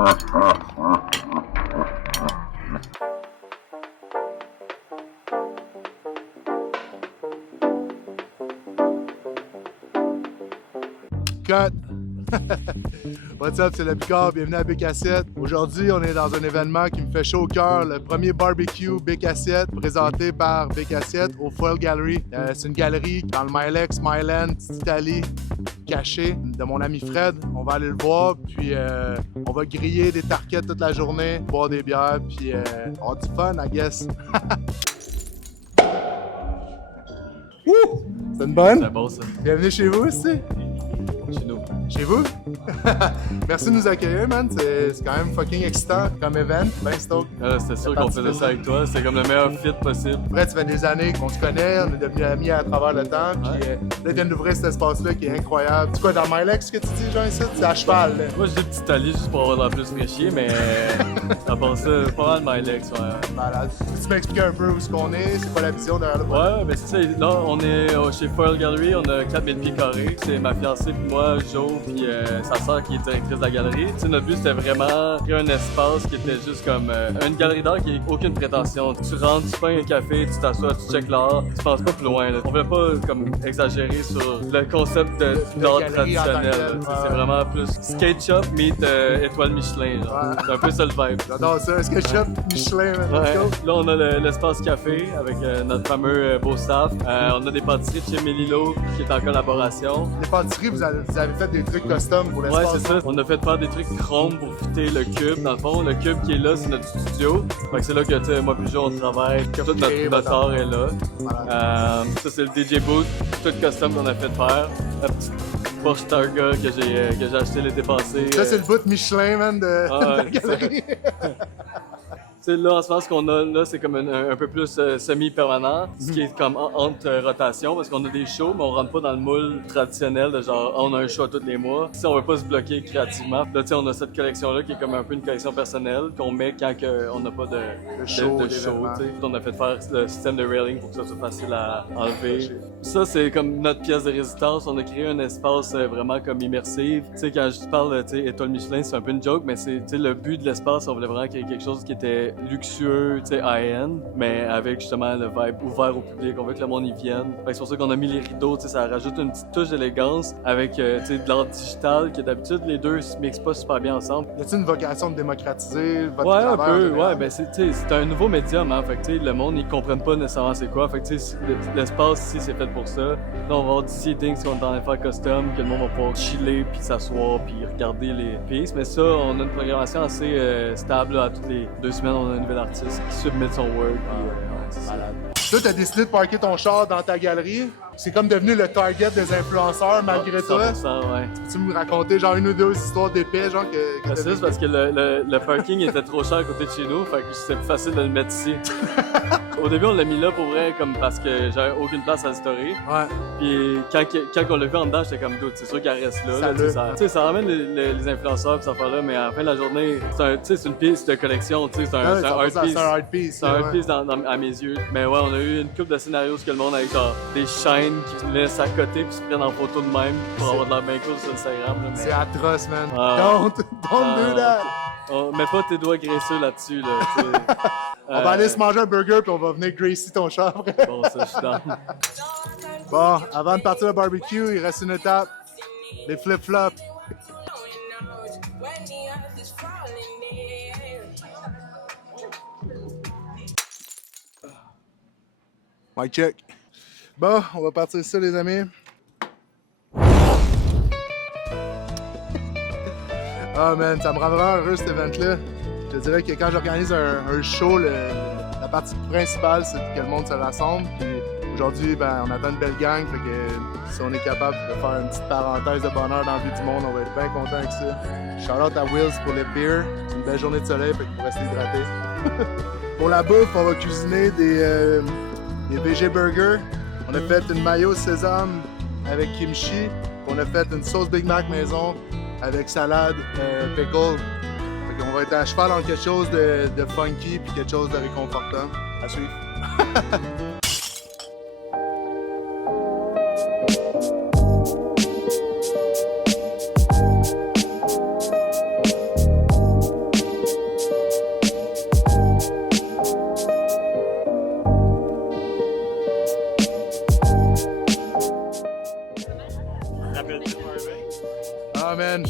Cut! What's up, c'est le Picard, bienvenue à Big Assiette. Aujourd'hui, on est dans un événement qui me fait chaud au cœur, le premier barbecue Big Assiette, présenté par Big Assiette au Foil Gallery. C'est une galerie dans le Milex, Myland, petite Italie, cachée, de mon ami Fred. On va aller le voir, puis on va griller des tarquettes toute la journée, boire des bières, puis avoir du fun, I guess. Wouh! C'est une bonne? C'est bon ça. Bienvenue chez vous aussi. Chez nous. Chez vous? Merci de nous accueillir, man. C'est quand même fucking excitant comme event. Ben stoked. C'était sûr qu'on faisait ça avec toi. C'est comme le meilleur fit possible. Après, ça fait des années qu'on se connaît, on est devenus amis à travers le temps. Puis là, tu viens d'ouvrir cet espace-là qui est incroyable. C'est quoi, dans Milex que tu dis, genre ici? C'est à cheval, là. Moi, je dis petite Italie juste pour avoir de la plus fraîchier, mais à part ça, c'est pas mal Milex, ouais. Malade. Tu m'expliques un peu où est-ce qu'on est? C'est quoi la vision derrière le projet? Ouais, mais c'est ça. Là, on est chez Foil Gallery, on a 4000 pieds carrés. C'est ma fiancée, puis moi, Joe, puis sa sœur qui est directrice de la galerie. Tu sais, notre but, c'était vraiment créer un espace qui était juste comme une galerie d'art qui n'a aucune prétention. Tu rentres, tu prends un café, tu t'assois, tu checkes l'art, tu penses pas plus loin. Là. On voulait pas comme exagérer sur le concept d'art traditionnel. C'est vraiment plus skate shop meet étoile Michelin. Genre. C'est un peu ça le vibe. J'adore ça. Est-ce que je Michelin, man? Ouais. Là, on a l'espace café avec notre fameux beau staff. On a des pâtisseries de chez Melilo qui est en collaboration. Les pâtisseries, vous avez fait des trucs custom pour l'espace? Ouais, c'est ça. On a fait faire des trucs chrome pour fitter le cube. Dans le fond, le cube qui est là, c'est notre studio. Fait que c'est là que, tu sais, moi puis Joe, on travaille. Tout notre art est là. Ça, c'est le DJ booth. Tout custom qu'on a fait faire. La petite Porsche Targa que j'ai acheté l'été passé. Ça, c'est le bout de Michelin, man, de la galerie. T'sais, là, en ce moment, ce qu'on a là, c'est comme un peu plus semi-permanent, ce qui est comme entre rotations, parce qu'on a des shows, mais on rentre pas dans le moule traditionnel de genre, on a un show tous les mois. Si on veut pas se bloquer créativement. Là, tu sais, on a cette collection-là qui est comme un peu une collection personnelle qu'on met quand on n'a pas de show. On a fait faire le système de railing pour que ça soit facile à enlever. Ça, c'est comme notre pièce de résistance. On a créé un espace vraiment comme immersif. Tu sais, quand je parle de étoile Michelin, c'est un peu une joke, mais c'est le but de l'espace, on voulait vraiment créer quelque chose qui était luxueux, tu sais, high-end, mais avec justement le vibe ouvert au public. On veut que le monde y vienne. Fait que c'est pour ça qu'on a mis les rideaux, tu sais, ça rajoute une petite touche d'élégance avec, tu sais, de l'art digital, que d'habitude, les deux se mixent pas super bien ensemble. Y a-t-il une vocation de démocratiser votre travail? Ouais, un peu, ouais, ben c'est un nouveau médium, hein. Fait que, tu sais, le monde, ils comprennent pas nécessairement c'est quoi. Fait que, tu sais, l'espace ici, c'est fait pour ça. Là, on va avoir du seating, ce qu'on est en train de faire custom, que le monde va pouvoir chiller, puis s'asseoir, puis regarder les pièces. Mais ça, on a une programmation assez stable, là, à toutes les 2 semaines. On a un nouvel artiste qui submet son work. C'est malade. Toi, t'as décidé de parker ton char dans ta galerie. C'est comme devenu le target des influenceurs malgré toi. 100%, ouais. Peux-tu me raconter genre une ou deux histoires d'épais, genre que c'est juste parce que le parking était trop cher à côté de chez nous, fait que c'était plus facile de le mettre ici. Au début, on l'a mis là pour vrai, comme parce que j'avais aucune place à le storer. Ouais. Puis quand on l'a vu en dedans, j'étais comme doute, c'est sûr qu'elle reste là. Ça ramène les influenceurs pis cette affaire-là, mais à la fin de la journée, c'est une pièce de collection, c'est un art piece. C'est un art piece. C'est un art piece à mes yeux. Mais ouais, on a eu une couple de scénarios où le monde avec genre des chaînes qui laissent à côté puis se prennent en photo de même pour avoir de la bien cool sur Instagram. Là, mais... C'est atroce, man. Don't do that! Mets pas tes doigts graisseux là-dessus, là. On va aller se manger un burger puis on va venir gracie ton char après. Bon, ça, je suis dans. Bon, avant de partir au barbecue, il reste une étape. Les flip-flops. Mic check. Bon, on va partir ça, les amis. Oh man, ça me rend vraiment heureux cet event-là. Je te dirais que quand j'organise un show, la partie principale, c'est que le monde se rassemble. Puis aujourd'hui, ben, on attend une belle gang. Fait que si on est capable de faire une petite parenthèse de bonheur dans la vie du monde, on va être bien content avec ça. Shout out à Wills pour les beers. C'est une belle journée de soleil, fait qu'il faut rester hydraté. Pour la bouffe, on va cuisiner des VG burgers. On a fait une mayo sésame avec kimchi. On a fait une sauce Big Mac maison avec salade, pickle. Fait qu'on va être à cheval entre quelque chose de funky puis quelque chose de réconfortant. À suivre. man.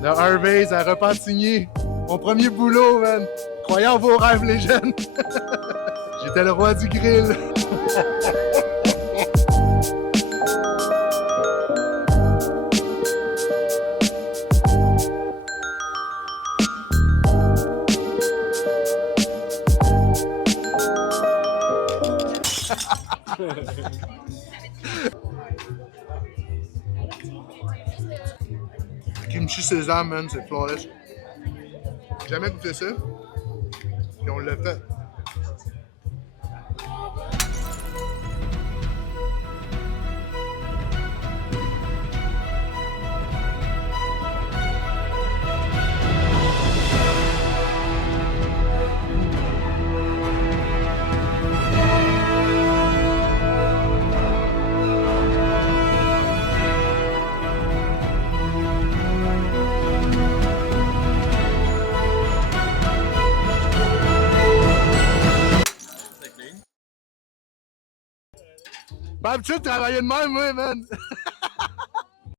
De Harvey's à Repentigny. Mon premier boulot, man. Croyez en vos rêves, les jeunes. J'étais le roi du grill. Kimchi sésame, man, c'est flawless. J'ai jamais goûté ça. Puis on l'a fait. Pas habitué de travailler de même, moi, man!